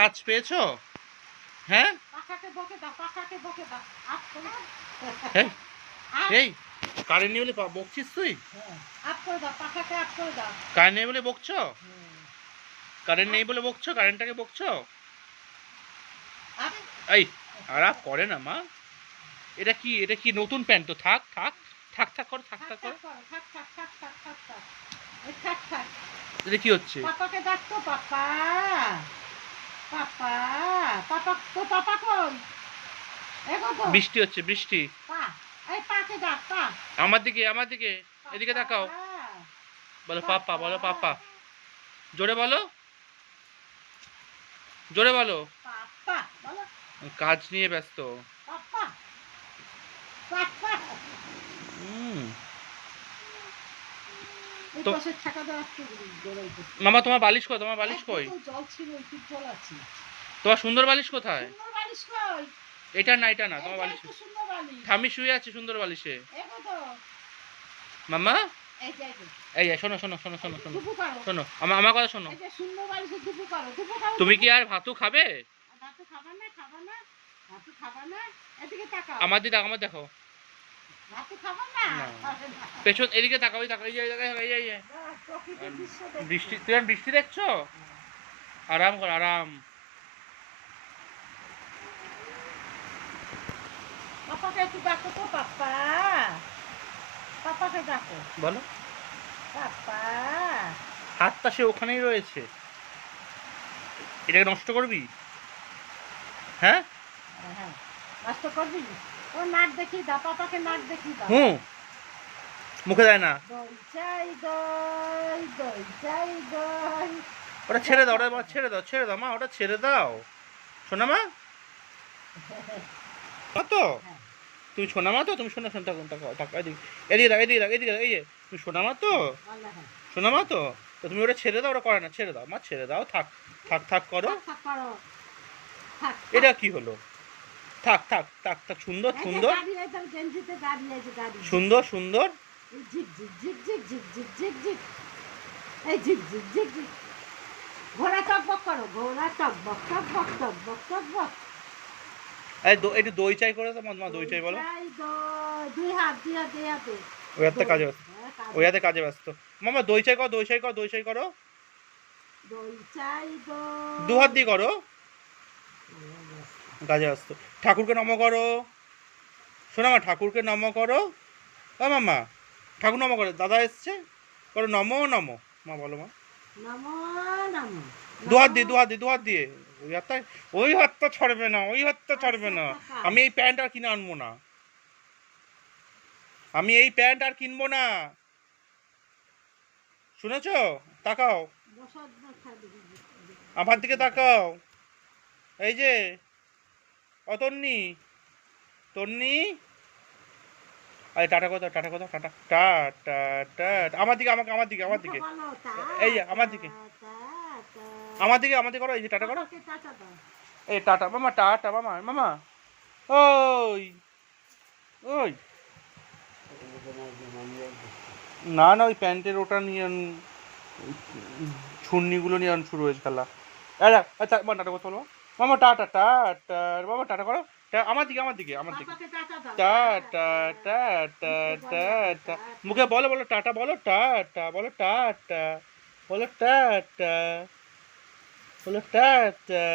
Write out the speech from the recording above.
কাজ পেয়েছো? হ্যাঁ এই এই কারেন্ট নেই বলে বকছিস তুই? কারেন্ট নেই বলে বকছো? কারেন্ট নেই বলে বকছো? কারেন্টটাকে বকছো? এই আর আপ করে না মা। এটা কি নতুন প্যান্ট? তো থাক থাক থাক থাক করো, থাক থাক করো। এটা কি হচ্ছে? পাপাকে ডাকতো পাপা পাপা পাপা তো পাপা কই এগো তো বৃষ্টি হচ্ছে, বৃষ্টি। পা এই পাকে ডাক পা আমার দিকে, আমার দিকে, এদিকে তাকাও। বলো পাপা, বলো পাপা। জোরে বলো, জোরে বলো। পাপা বলো কাজ নিয়ে ব্যস্ত। পাপা পাপা হুম। এই তো পাশে টাকা দেওয়া একটু দৌড়াইতেছে মামা তোমার বালিশ কই? তোমার বালিশ কই? জল ছিল একটু জল আছে তোমার সুন্দর বালিশ কোথায়? সুন্দর বালিশ কই এটা না, এটা না, এই তোমার যে বালিশ। একটু সুন্দর বালিশ ঠাম্মি শুয়ে আছে সুন্দর বালিশে। এগো তো মামা এই যে এই শোনো শোনো শোনো শোনো শোনো দুপু করো শোনো, আমার কথা শোনো। এই যে সুন্দর বালিশে দুপু করো তুমি কি আর ভাতু খাবে? ভাতু খাবা না ভাতু খাবা না এদিকে তাকাও আমার দিকে, আমার দেখো। ভাতু খাবা না না, পেছন এদিকে তাকাও, ওই তাকাও, এই যে প্রকৃতির দৃশ্য দেখছো বৃষ্টি, তুমি আর বৃষ্টি দেখছো? আরাম কর, আরাম। পাপাকে একটু ডাকো তো পাপা পাপাকে ডাকো বলো। পাপা হাতটা সে ওখানেই রয়েছে। এটাকে নষ্ট করবি? হ্যাঁ হ্যাঁ নষ্ট করবি ও নাক দেখি দাও পাপাকে নাক দেখি দাও হুম, মুখে দেয় না। দই চাই দই দই চাই দই ওটা ছেড়ে দাও, ওটা ছেড়ে দাও, ছেড়ে দাও মা, ওটা ছেড়ে দাও। শোনা মা, তো তুমি শোনা মা তো, তুমি শোনা শোনা থাকুন, থাকো থাকো, এদিকে এদিকে দাও, এদিকে দাও, এদিকে দাও, এই যে তুমি শোনা মা তো, শোনা মা তো। তো তুমি ওটা ছেড়ে দাও, ওটা করে না, ছেড়ে দাও মা, ছেড়ে দাও, থাক থাক থাক করো। এটা কি হলো? থাক থাক থাক থাক, সুন্দর সুন্দর সুন্দর সুন্দর। ঝিক ঝিক ঝিক ঝিক ঝিক ঝিক ঝিক ঝিক এই ঝিক ঝিক ঝিক ঝিক ঘোড়া টকবক করো ঘোড়া টকবক টকবক টকবক টকবক একটু দই চাই করে তো মা, দই চাই বলো। দুই হাত দুই হাত দুই হাতে ওই হাতে কাজে ব্যস্ত, ওই হাতে কাজে ব্যস্ত। মামা দই চাই করো, দই চাই করো, দই চাই করো। দই চাই দু হাত দিয়ে করো, কাজে ব্যস্ত। ঠাকুরকে নম করো। শোনা মা, ঠাকুরকে নম করো। ও মামা, ঠাকুর নম করো, দাদা এসছে, করো নম নম। মা বলো মা। নমো নমো দু হাত দিয়ে, দু হাত দিয়ে, দু হাত দিয়ে। ওই হাতটা, ওই হাতটা ছাড়বে না, ওই হাতটা ছাড়বে না। আমি এই প্যান্ট আর কিনে আনবো না, আমি এই প্যান্ট আর কিনবো না। শুনেছো? তাকাও, আমার দিকে তাকাও। এই যে অতন্নি, তন্নি, আরে টাটা কথা, টাটা কথা, টাটা টাটা টাটা। আমার দিকে, আমাকে, আমার দিকে, আমার দিকে, এই যে আমার দিকে, আমার দিকে, আমার দিকে করো, এই যে টাটা করো। এই টাটা মামা, টাটা মামা, মামা ওই ওই না না, ওই প্যান্টের ওটা নিয়ে ছুন্নিগুলো নিয়ে শুরু হয়েছে খেলা। আচ্ছা মা, টাটা কথা বলো মামা, টাটা টাটা মামা, টাটা করো। আমার দিকে, আমার দিকে, আমার দিকে, টাটা টাটা টাটা। মুখে বলো, বলো টাটা, বলো টাটা, বলো টাটা, বলো টাটা, বলো টাটা।